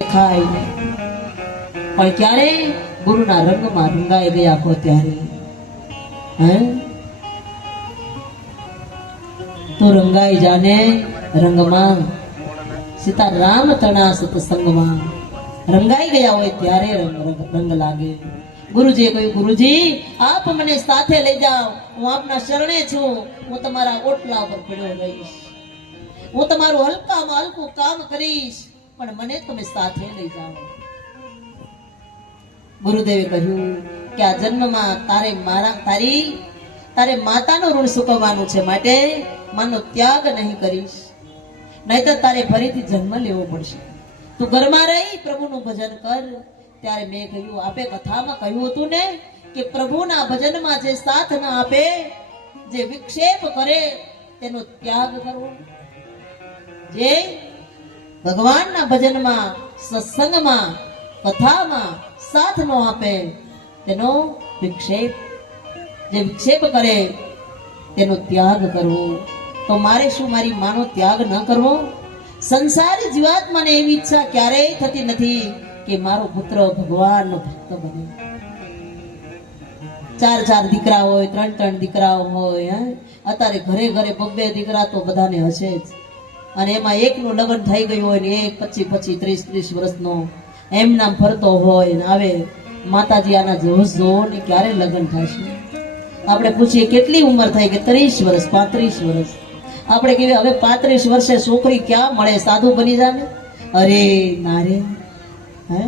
ખાય ને પણ ક્યારે ગુરુના રંગમાં રંગાઈ ગયા હો ત્યારે હે તો રંગાઈ જાને રંગમાં સીતારામ તણા સત્સંગમાં રંગાઈ ગયા હોય ત્યારે રંગ લાગે। ગુરુજીએ કહ્યું, ગુરુજી આપ મને સાથે લઈ જાઓ, હું આપના શરણે છું, હું તમારા ઓટલા પર પડ્યો રહીશ, હું તમારું હલકામાં હલકું કામ કરીશ, પણ મને તમે સાથે લઈ જાઓ। ગુરુદેવે કહ્યું કે આ જન્મમાં તારે માતાનું ઋણ ચૂકવવાનું છે, માટે માનો ત્યાગ નહીં કરીશ, નહીતર તારે ફરીથી જન્મ લેવો પડશે। તું ઘરમાં રહી પ્રભુનું ભજન કર। ત્યારે મેં કહ્યું, આપે કથામાં કહ્યું હતું ને કે પ્રભુના ભજનમાં જે સાથ ન આપે, જે વિક્ષેપ કરે તેનો ત્યાગ કરવો, જે ભગવાનના ભજનમાં સત્સંગમાં કથામાં સાથ ન આપે તેનો વિક્ષેપ, જે વિક્ષેપ કરે તેનો ત્યાગ કરવો। તો મારે શું મારી માનો ત્યાગ ન કરવો? સંસારી જીવાત્માને એવી ઈચ્છા ક્યારેય થતી નથી કે મારો પુત્ર ભગવાનનો ભક્ત બને। 4 દીકરા હોય, 3 દીકરાઓ હોય, અત્યારે ઘરે ઘરે 2 દીકરા તો બધાને હશે જ, અને એમાં એકનું લગ્ન થઈ ગયું હોય ને એક 25, 30 વર્ષનો એમ નામ ફરતો હોય ને આવે। માતાજી આના જોશ જોવો ને ક્યારે લગ્ન થશે? આપણે પૂછીએ કેટલી ઉંમર થઈ કે 30 વર્ષ, 35 વર્ષ, આપણે કહીએ હવે 35 વર્ષે છોકરી ક્યાં મળે, સાધુ બની જાને? અરે ના રે, હે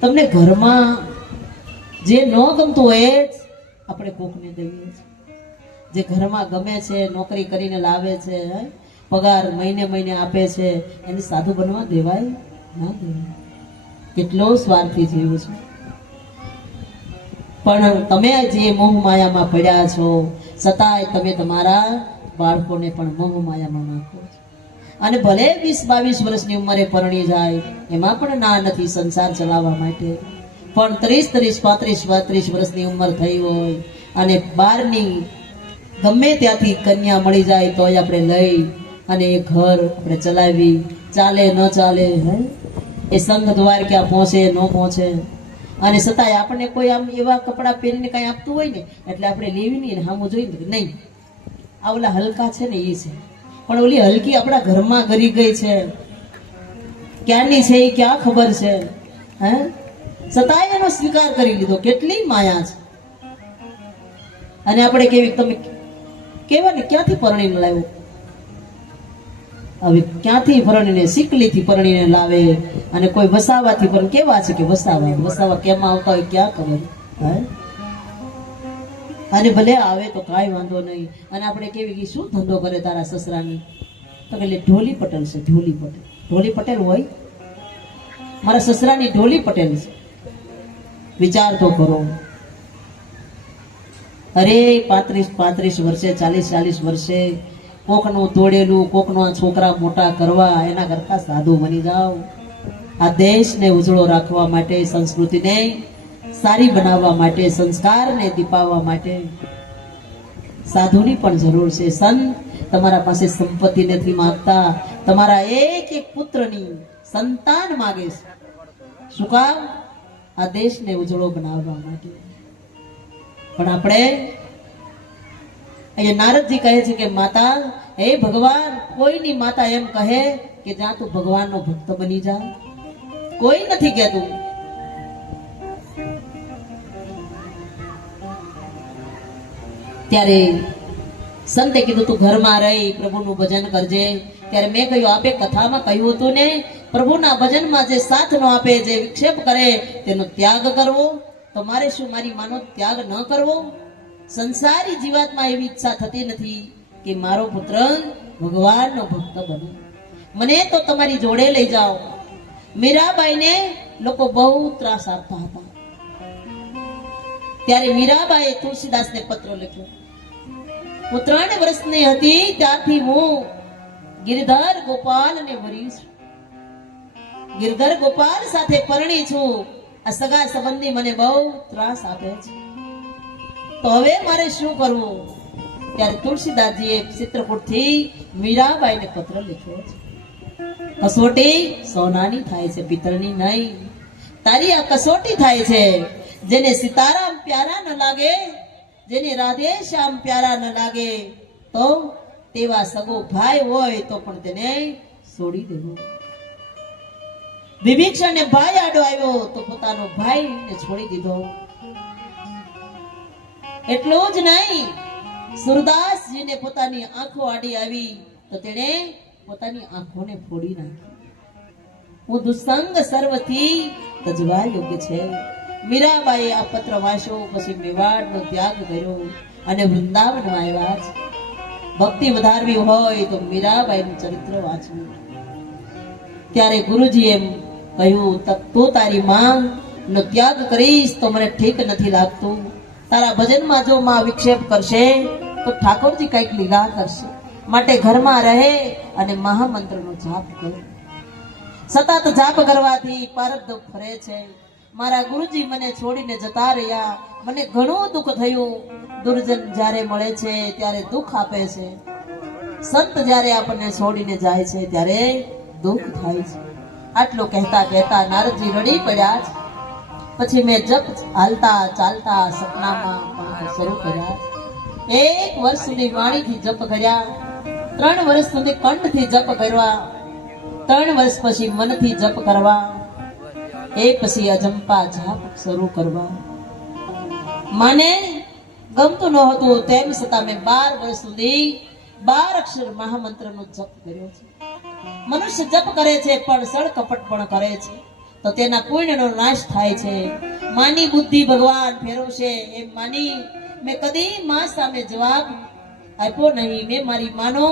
તમને ઘરમાં જે ન ગમતું હોય જ આપણે કોકને દઈએ છીએ, જે ઘરમાં ગમે છે, નોકરી કરીને લાવે છે, પગાર મહિને આપે છે, એને સાધુ બનવા દેવાય ના દેવાય? કેટલો સ્વાર્થી જીવ છે। પણ તમે જે મોહ માયામાં પડ્યા છો, છતાંય તમે તમારા બાળકોને પણ મોહ માયામાં નાખો છો, અને ભલે 20-22 વર્ષની ઉંમરે પરણી જાય, એમાં પણ ના નથી સંસાર ચલાવવા માટે, પણ 30-35 વર્ષની ઉંમર થઈ હોય અને બહારની ગમે ત્યાંથી કન્યા મળી જાય તોય આપણે લઈ અને એ ઘર આપણે ચલાવી, ચાલે ન ચાલે, એ સંઘ દ્વાર ક્યાં પહોંચે ન પહોંચે, અને છતાંય આપણને કોઈ આમ એવા કપડાં પહેરીને કાંઈ આપતું હોય ને એટલે આપણે લેવી નહીં, સામું જોઈએ નહીં આ ઓલા હલકા છે ને એ છે, પણ ઓલી હલકી આપણા ઘરમાં ગરી ગઈ છે, ક્યાંની છે એ ક્યાં ખબર છે, છતાંય એનો સ્વીકાર કરી લીધો। કેટલી માયા છે! અને આપણે કેવી તમે કેવા ને ક્યાંથી પરણીને લાવ્યો, હવે ક્યાંથી પરણીને સિકલીથી પરણીને લાવે, અને કોઈ વસાવાથી પણ કેવા છે કે વસાવા કેમાં આવતા હોય ક્યાં ખબર, અને ભલે આવે તો કાંઈ વાંધો નહીં, અને આપણે કેવી શું ધંધો કરે તારા સસરાની, તો કે ઢોલી પટેલ છે, ઢોલી પટેલ હોય, મારા સસરાની ઢોલી પટેલ છે, વિચાર તો કરો। અરે 35 વર્ષે 40 વર્ષે કોકનું તોડેલું, કોકના છોકરા મોટા કરવા, એના કરતા સાધુ બની જાઓ। આ દેશને ઉજળો રાખવા માટે, સંસ્કૃતિને સારી બનાવવા માટે, સંસ્કારને દીપાવવા માટે સાધુની પણ જરૂર છે। સંત તમારા પાસે સંપત્તિ નથી માંગતા, તમારા એક પુત્રની સંતાન માગે છે। શું કામ? આ દેશને ઉજળો બનાવવા માટે। પણ આપણે અહીંયા નારદજી કહે છે કે માતા, હે ભગવાન, કોઈની માતા એમ કહે કે જા તું ભગવાનનો ભક્ત બની જા, કોઈ નથી કહેતું। ત્યારે સંતે કીધું તું ઘરમાં રહી પ્રભુનું ભજન કરજે। ત્યારે મેં કહ્યું, આપે કથામાં કહ્યું હતું ને પ્રભુના ભજનમાં જે સાથ ન આપે, જે વિક્ષેપ કરે તેનો ત્યાગ કરવો, તો મારે શું મારી માનો ત્યાગ ન કરવો? સંસારી જીવાતમાં એવી ઈચ્છા થતી નથી કે મારો પુત્ર ભગવાનનો ભક્ત બને, મને તો તમારી જોડે લઈ જાઓ। મીરાબાઈને લોકો બહુ ત્રાસ આપતા હતા, ત્યારે મીરાબાઈએ તુલસીદાસને પત્ર લખ્યો। હું 3 વર્ષની હતી ત્યારથી હું ગિરધર ગોપાલને વરી છું, ગિરધર ગોપાલ સાથે પરણી છું, આ સગા સંબંધી મને બહુ ત્રાસ આપે છે, તો હવે મારે શું કરવું? ત્યારે તુલસીદાસજીએ ચિત્રકૂટથી મીરાબાઈને પત્ર લખ્યો છે। કસોટી સોનાની થાય છે, પિત્તળની નહીં. તારી આ કસોટી થાય છે. જેને સીતારામ પ્યારા ન લાગે, જેને રાધે શ્યામ પ્યારા ન લાગે, તો તેવા સગો ભાઈ હોય તો પણ તેને છોડી દેવો. વિભીષણને ભાઈ આડો આવ્યો તો પોતાનો ભાઈને છોડી દીધો. એટલું જ નહીં, સુરદાસજીને પોતાની આંખો આડી આવી તો તેણે પોતાની આંખોને ફોડી નાખી. હું દુસંગ સર્વથી તજવા યોગ્ય છે. મીરાબાઈએ આ પત્ર વાંચ્યો, પછી મેવાડનો ત્યાગ કર્યો અને વૃંદાવનમાં આવ્યા છે. ભક્તિ વધારવી હોય તો મીરાબાઈનું ચરિત્ર વાંચવું. ત્યારે ગુરુજી એમ કહ્યું, તું તારી માં નો ત્યાગ કરીશ તો મને ઠીક નથી લાગતું. તારા ભજનમાં જો માં વિક્ષેપ કરશે તો ઠાકોરજી કઈક લીલા કરશે. માટે ઘરમાં રહે અને મહામંત્રનો જાપ કર. સતત જાપ કરવાથી પારબ્ધ ફરે છે. મારા ગુરુજી મને છોડીને જતા રહ્યા, મને ઘણું દુઃખ થયું. દુર્જન જ્યારે મળે છે ત્યારે દુઃખ આપે છે, સંત જ્યારે આપણને છોડીને જાય છે ત્યારે દુઃખ થાય છે. આટલું કહેતા કહેતા નારદજી રડી પડ્યા. પછી મેં જપ હાલતા ચાલતા સપનામાં પણ શરૂ કર્યા. 1 વર્ષ સુધી વાણીથી જપ કર્યા, 3 વર્ષ સુધી કંઠથી જપ કરવા, 3 વર્ષ પછી મનથી જપ કરવા, એ પછી અજંપા જાપ શરૂ કરવા. મને ગમતું ન હતું તેમ છતાં મેં 12 વર્ષ સુધી 12 અક્ષર મહામંત્રનો જપ કર્યો છે. મનુષ્ય જપ કરે છે પણ સળ કપટ પણ કરે છે તો તેના પુણ્યનો નાશ થાય છે. માની બુદ્ધિ ભગવાન ફેરવશે એમ માની મેં કદી માં સામે જવાબ આપ્યો નહીં. મેં મારી માનો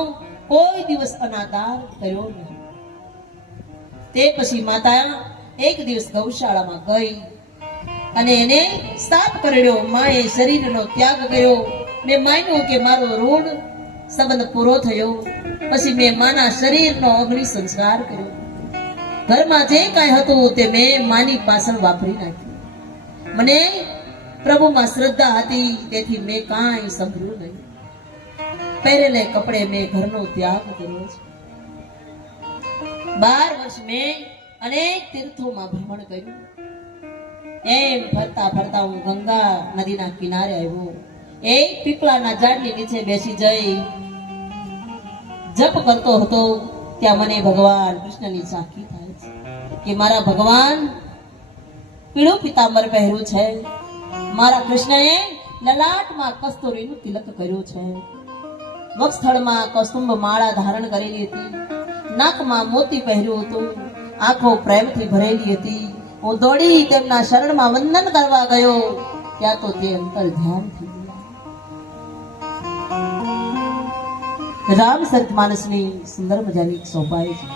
કોઈ દિવસ અનાદાર કર્યો નહીં. તે પછી માતા એક દિવસ ગૌશાળામાં ગઈ અને એને સાફ કર્યો. માએ શરીરનો ત્યાગ કર્યો. મેં માન્યું કે મારો ઋણ સંબંધ પૂરો થયો. પછી મેં માના શરીરનો અગ્નિ સંસ્કાર કર્યો. ઘરમાં જે કાંઈ હતું તે મેં માની પાછળ વાપરી નાખ્યું. મને પ્રભુમાં શ્રદ્ધા હતી તેથી મેં કાંઈ સંભળ્યું નહીં. પહેરેલે કપડે મેં ઘરનો ત્યાગ કર્યો છે. 12 વર્ષ મેં અનેક તીર્થોમાં ભ્રમણ કર્યું. એમ ફરતા ફરતા હું ગંગા નદીના કિનારે આવ્યો. એક પીપળાના ઝાડની નીચે બેસી જઈ જપ કરતો હતો. ત્યાં મને ભગવાન કૃષ્ણની ઝાંખી થાય છે કે મારા ભગવાન પીળું પિતાંબર પહેર્યું છે. મારા કૃષ્ણએ લલાટમાં કસ્તુરીનું તિલક કર્યું છે. વક્ષસ્થળમાં કૌસ્તુંભ માળા ધારણ કરેલી હતી. નાકમાં મોતી પહેર્યું હતું. આંખો પ્રેમથી ભરેલી હતી. હું દોડી તેમના શરણમાં વંદન કરવા ગયો. ત્યાં તો તે અંતર ધ્યાન થઈ ગયા. રામચરિત માનસની સુંદર મજાની સોપાઈ છે.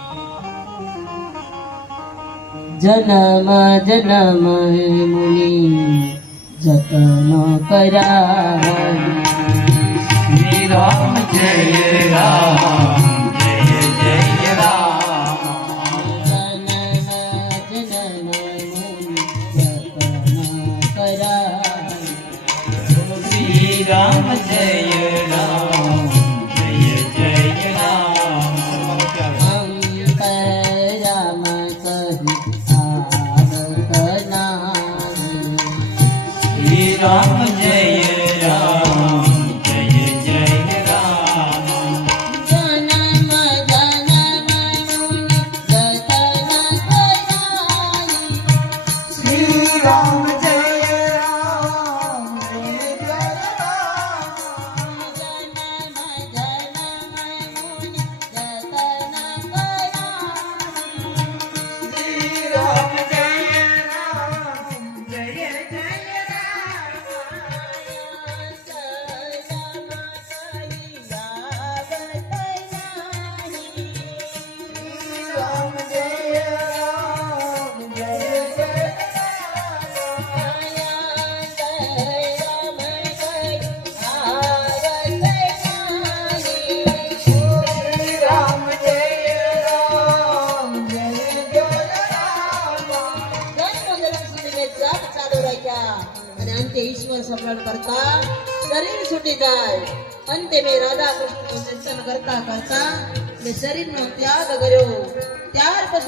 જન્મ જન્મ મુનિ જતન કરાય, શ્રી રામ જય રામ જય જય રામ. જન્મ જન્મ મુનિ જતન કરાય, શ્રી રામ જય રામ જય જય રામ. અંતરામ કહી આવતનારી, શ્રી રામ જય રામ જય જય રામ. જન્મ જન્મ મુનિ જતન કરાય, શ્રી રામ જય રામ જય જય રામ. જન્મ જન્મ મુનિ જતન કરાય, શ્રી રામ જય રામ જય જય રામ. રામ જય રામ જય જય શ્રી રામ જય રામ જય જય રામ. અને અંતે ઈશ્વર સ્મરણ કરતા શરીર છૂટી જાય. અંતે મેં રાધા કૃષ્ણનું દર્શન કરતા કરતા અને શરીરનો ત્યાગ કર્યો ત્યાર પછી